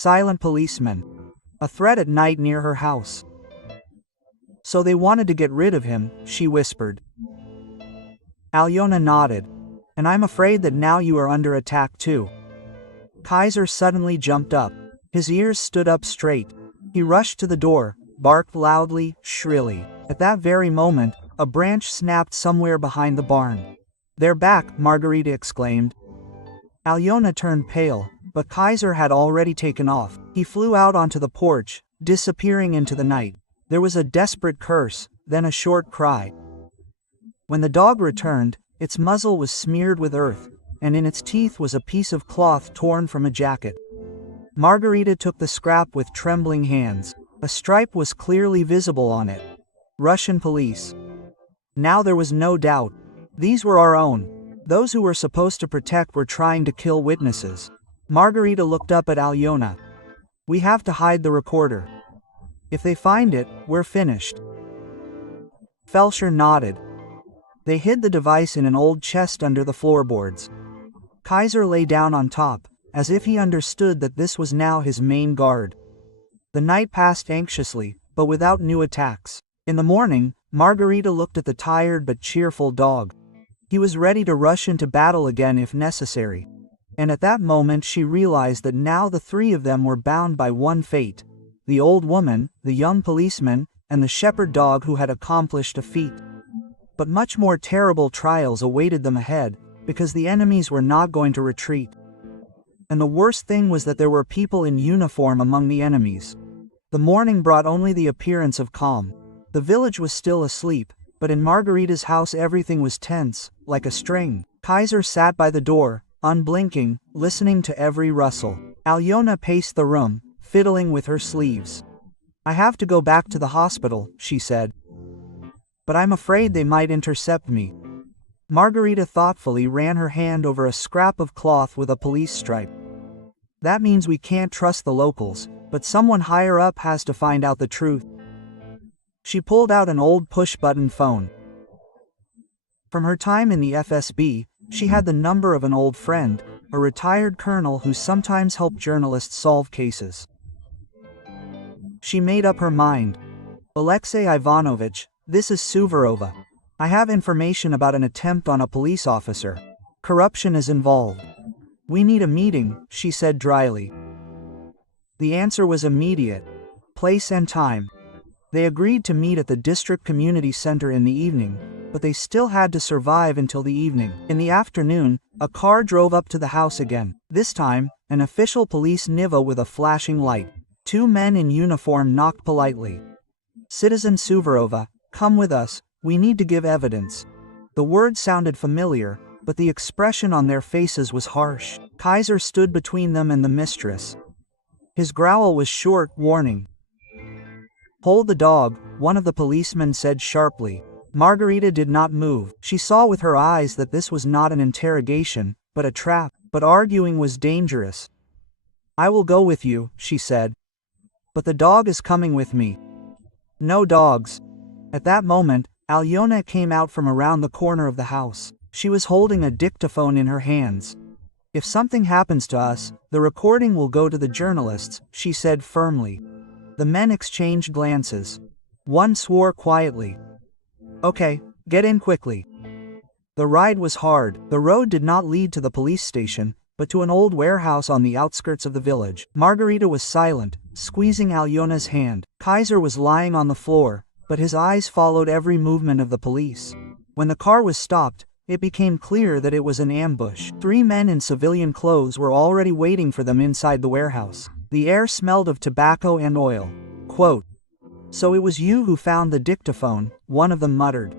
Silent policeman. A threat at night near her house. So they wanted to get rid of him, she whispered. Alyona nodded. And I'm afraid that now you are under attack too. Kaiser suddenly jumped up. His ears stood up straight. He rushed to the door, barked loudly, shrilly. At that very moment, a branch snapped somewhere behind the barn. They're back, Margarita exclaimed. Alyona turned pale, but Kaiser had already taken off. He flew out onto the porch, disappearing into the night. There was a desperate curse, then a short cry. When the dog returned, its muzzle was smeared with earth, and in its teeth was a piece of cloth torn from a jacket. Margarita took the scrap with trembling hands. A stripe was clearly visible on it. Russian police. Now there was no doubt. These were our own. Those who were supposed to protect were trying to kill witnesses. Margarita looked up at Alyona. We have to hide the recorder. If they find it, we're finished. Felsher nodded. They hid the device in an old chest under the floorboards. Kaiser lay down on top, as if he understood that this was now his main guard. The night passed anxiously, but without new attacks. In the morning, Margarita looked at the tired but cheerful dog. He was ready to rush into battle again if necessary. And at that moment she realized that now the three of them were bound by one fate. The old woman, the young policeman, and the shepherd dog who had accomplished a feat. But much more terrible trials awaited them ahead, because the enemies were not going to retreat. And the worst thing was that there were people in uniform among the enemies. The morning brought only the appearance of calm. The village was still asleep, but in Margarita's house everything was tense, like a string. Kaiser sat by the door, unblinking, listening to every rustle. Alyona paced the room, fiddling with her sleeves. I have to go back to the hospital, she said. But I'm afraid they might intercept me. Margarita thoughtfully ran her hand over a scrap of cloth with a police stripe. That means we can't trust the locals, but someone higher up has to find out the truth. She pulled out an old push-button phone. From her time in the FSB, she had the number of an old friend, a retired colonel who sometimes helped journalists solve cases. She made up her mind. Alexei Ivanovich, this is Suvorova. I have information about an attempt on a police officer. Corruption is involved. We need a meeting, she said dryly. The answer was immediate. Place and time. They agreed to meet at the district community center in the evening, but they still had to survive until the evening. In the afternoon, a car drove up to the house again. This time, an official police Niva with a flashing light. Two men in uniform knocked politely. Citizen Suvorova, come with us, we need to give evidence. The words sounded familiar, but the expression on their faces was harsh. Kaiser stood between them and the mistress. His growl was short, warning. Hold the dog, one of the policemen said sharply. Margarita did not move. She saw with her eyes that this was not an interrogation, but a trap. But arguing was dangerous. I will go with you, she said. But the dog is coming with me. No dogs. At that moment, Alyona came out from around the corner of the house. She was holding a dictaphone in her hands. If something happens to us, the recording will go to the journalists, she said firmly. The men exchanged glances. One swore quietly. Okay, get in quickly. The ride was hard. The road did not lead to the police station, but to an old warehouse on the outskirts of the village. Margarita was silent, squeezing Alyona's hand. Kaiser was lying on the floor, but his eyes followed every movement of the police. When the car was stopped, it became clear that it was an ambush. Three men in civilian clothes were already waiting for them inside the warehouse. The air smelled of tobacco and oil. Quote, So it was you who found the dictaphone, one of them muttered.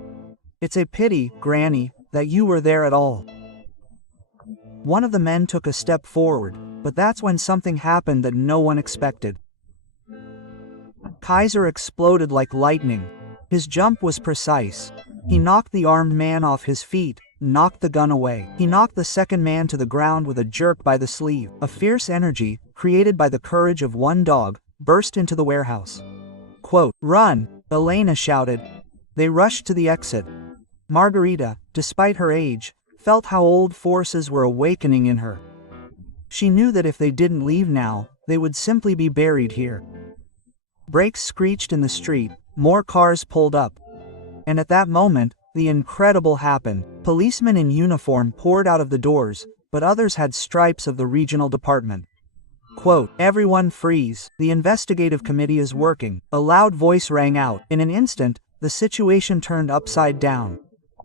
It's a pity, Granny, that you were there at all. One of the men took a step forward, but that's when something happened that no one expected. Kaiser exploded like lightning. His jump was precise. He knocked the armed man off his feet, knocked the gun away. He knocked the second man to the ground with a jerk by the sleeve. A fierce energy, created by the courage of one dog, burst into the warehouse. Quote, Run! Elena shouted. They rushed to the exit. Margarita, despite her age, felt how old forces were awakening in her. She knew that if they didn't leave now, they would simply be buried here. Brakes screeched in the street, more cars pulled up. And at that moment, the incredible happened. Policemen in uniform poured out of the doors, but others had stripes of the regional department. Quote, "Everyone freeze, the investigative committee is working," a loud voice rang out. In an instant, the situation turned upside down.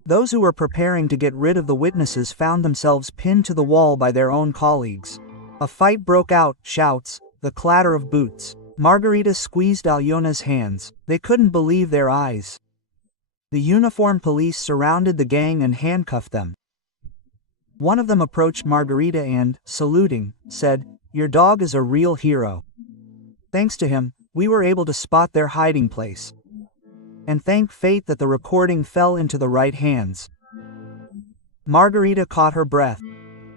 Those who were preparing to get rid of the witnesses found themselves pinned to the wall by their own colleagues. A fight broke out, shouts, the clatter of boots. Margarita squeezed Alyona's hands. They couldn't believe their eyes. The uniformed police surrounded the gang and handcuffed them. One of them approached Margarita and, saluting, said, "Your dog is a real hero. Thanks to him, we were able to spot their hiding place. And thank fate that the recording fell into the right hands." Margarita caught her breath.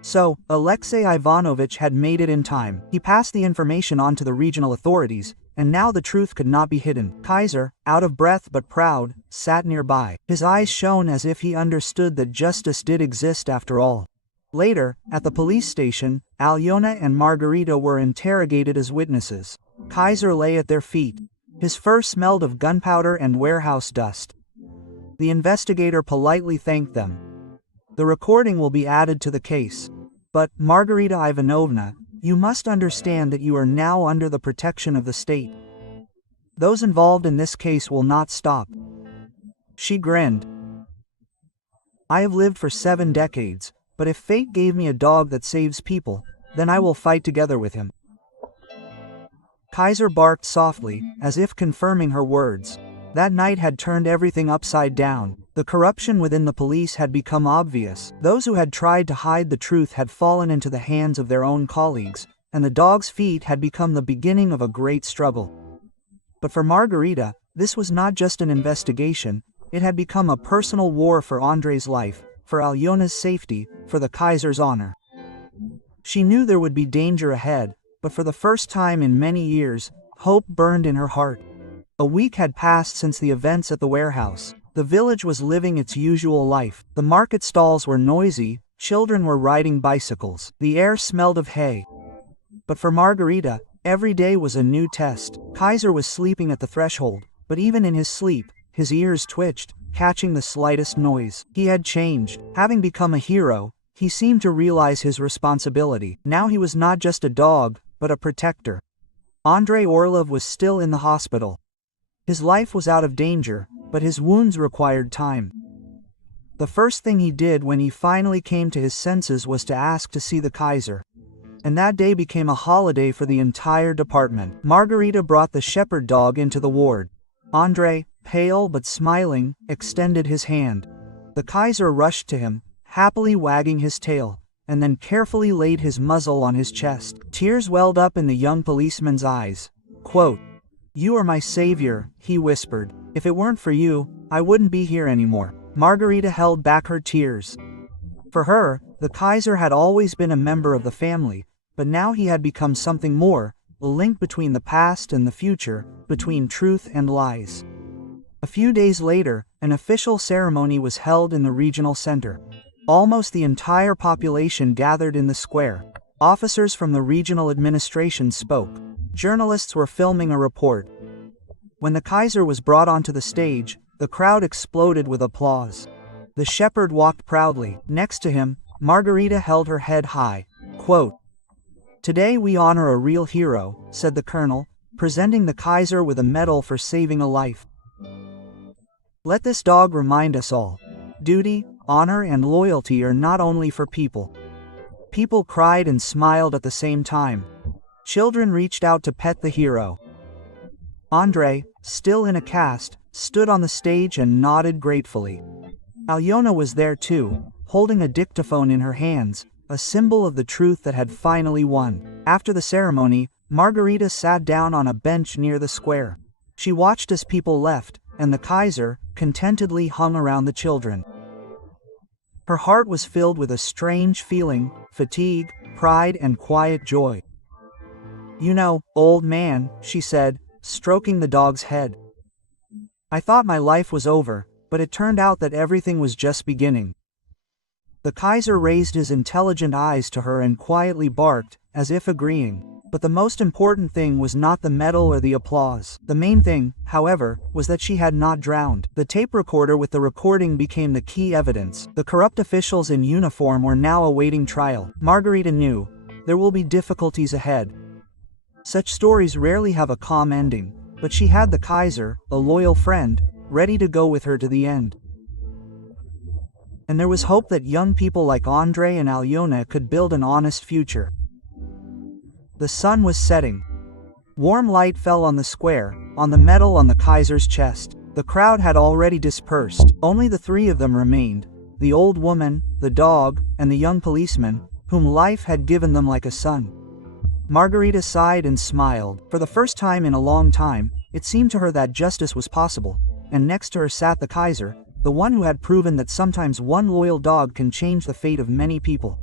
So, Alexei Ivanovich had made it in time. He passed the information on to the regional authorities, and now the truth could not be hidden. Kaiser, out of breath but proud, sat nearby. His eyes shone as if he understood that justice did exist after all. Later, at the police station, Alyona and Margarita were interrogated as witnesses. Kaiser lay at their feet. His fur smelled of gunpowder and warehouse dust. The investigator politely thanked them. "The recording will be added to the case. But, Margarita Ivanovna, you must understand that you are now under the protection of the state. Those involved in this case will not stop." She grinned. "I have lived for 7 decades, but if fate gave me a dog that saves people, then I will fight together with him." Kaiser barked softly, as if confirming her words. That night had turned everything upside down. The corruption within the police had become obvious. Those who had tried to hide the truth had fallen into the hands of their own colleagues, and the dog's feet had become the beginning of a great struggle. But for Margarita, this was not just an investigation, it had become a personal war for Andrei's life, for Alyona's safety, for the Kaiser's honor. She knew there would be danger ahead, but for the first time in many years, hope burned in her heart. A week had passed since the events at the warehouse. The village was living its usual life. The market stalls were noisy, children were riding bicycles. The air smelled of hay. But for Margarita, every day was a new test. Kaiser was sleeping at the threshold, but even in his sleep, his ears twitched, catching the slightest noise. He had changed. Having become a hero, he seemed to realize his responsibility. Now he was not just a dog, but a protector. Andrei Orlov was still in the hospital. His life was out of danger, but his wounds required time. The first thing he did when he finally came to his senses was to ask to see the Kaiser. And that day became a holiday for the entire department. Margarita brought the shepherd dog into the ward. Andrei, pale but smiling, extended his hand. The Kaiser rushed to him, happily wagging his tail, and then carefully laid his muzzle on his chest. Tears welled up in the young policeman's eyes. Quote, "You are my savior," he whispered. "If it weren't for you, I wouldn't be here anymore." Margarita held back her tears. For her, the Kaiser had always been a member of the family, but now he had become something more, a link between the past and the future, between truth and lies. A few days later, an official ceremony was held in the regional center. Almost the entire population gathered in the square. Officers from the regional administration spoke. Journalists were filming a report. When the Kaiser was brought onto the stage, the crowd exploded with applause. The shepherd walked proudly. Next to him, Margarita held her head high. Quote, "Today we honor a real hero," said the colonel, presenting the Kaiser with a medal for saving a life. "Let this dog remind us all. Duty, honor and loyalty are not only for people." People cried and smiled at the same time. Children reached out to pet the hero. Andrei, still in a cast, stood on the stage and nodded gratefully. Alyona was there too, holding a dictaphone in her hands, a symbol of the truth that had finally won. After the ceremony, Margarita sat down on a bench near the square. She watched as people left, and the Kaiser contentedly hung around the children. Her heart was filled with a strange feeling, fatigue, pride and quiet joy. "You know, old man," she said, stroking the dog's head. "I thought my life was over, but it turned out that everything was just beginning." The Kaiser raised his intelligent eyes to her and quietly barked, as if agreeing. But the most important thing was not the medal or the applause. The main thing, however, was that she had not drowned. The tape recorder with the recording became the key evidence. The corrupt officials in uniform were now awaiting trial. Margarita knew there will be difficulties ahead. Such stories rarely have a calm ending, but she had the Kaiser, a loyal friend, ready to go with her to the end. And there was hope that young people like Andre and Alyona could build an honest future. The sun was setting. Warm light fell on the square, on the medal on the Kaiser's chest. The crowd had already dispersed. Only the three of them remained: the old woman, the dog, and the young policeman, whom life had given them like a son. Margarita sighed and smiled. For the first time in a long time, it seemed to her that justice was possible, and next to her sat the Kaiser, the one who had proven that sometimes one loyal dog can change the fate of many people.